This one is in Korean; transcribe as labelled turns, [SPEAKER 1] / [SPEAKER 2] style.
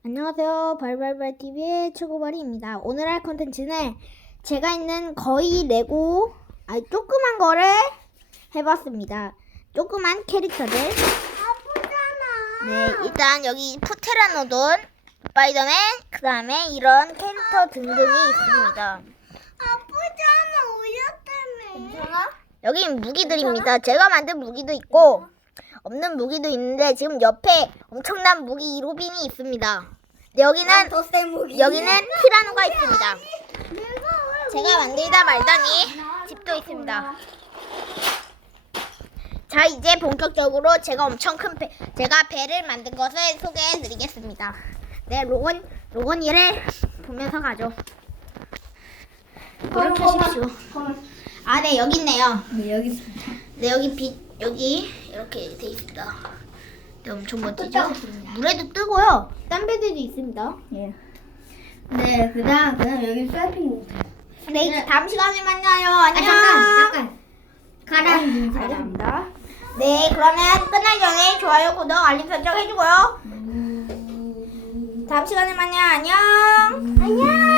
[SPEAKER 1] 안녕하세요. 발발발TV의 최고발이입니다. 오늘 할 컨텐츠는 제가 있는 거의 레고 조그만 거를 해봤습니다. 조그만 캐릭터들.
[SPEAKER 2] 아프잖아.
[SPEAKER 1] 네, 일단 여기 푸테라노돈, 스파이더맨, 그 다음에 이런 캐릭터 등등이 있습니다.
[SPEAKER 2] 아프잖아. 우유 때문에.
[SPEAKER 1] 괜찮아? 여기 무기들입니다. 제가 만든 무기도 있고 없는 무기도 있는데 지금 옆에 엄청난 무기 로빈이 있습니다. 네, 여기는
[SPEAKER 2] 더센 무기.
[SPEAKER 1] 티라노가 있습니다.
[SPEAKER 2] 내가
[SPEAKER 1] 제가 만들다 말더니 집도 있습니다. 자, 이제 본격적으로 제가 엄청 큰 제가 배를 만든 것을 소개해 드리겠습니다. 네, 로건이를 보면서 가죠. 불을 켜십시오. 네, 여기 있네요.
[SPEAKER 2] 네, 여기 있습니다.
[SPEAKER 1] 네, 여기 이렇게 돼 있습니다. 네, 엄청 멋지죠? 물에도 뜨고요. 딴 배들도 있습니다.
[SPEAKER 2] 예. 네, 그다음 여기 셀핑.
[SPEAKER 1] 네, 다음 시간에 만나요. 안녕.
[SPEAKER 2] 잠깐. 가라앉는 사람.
[SPEAKER 1] 알겠습니다. 네, 그러면 끝나기 전에 좋아요, 구독, 알림 설정 해주고요. 다음 시간에 만나요. 안녕.
[SPEAKER 2] 안녕.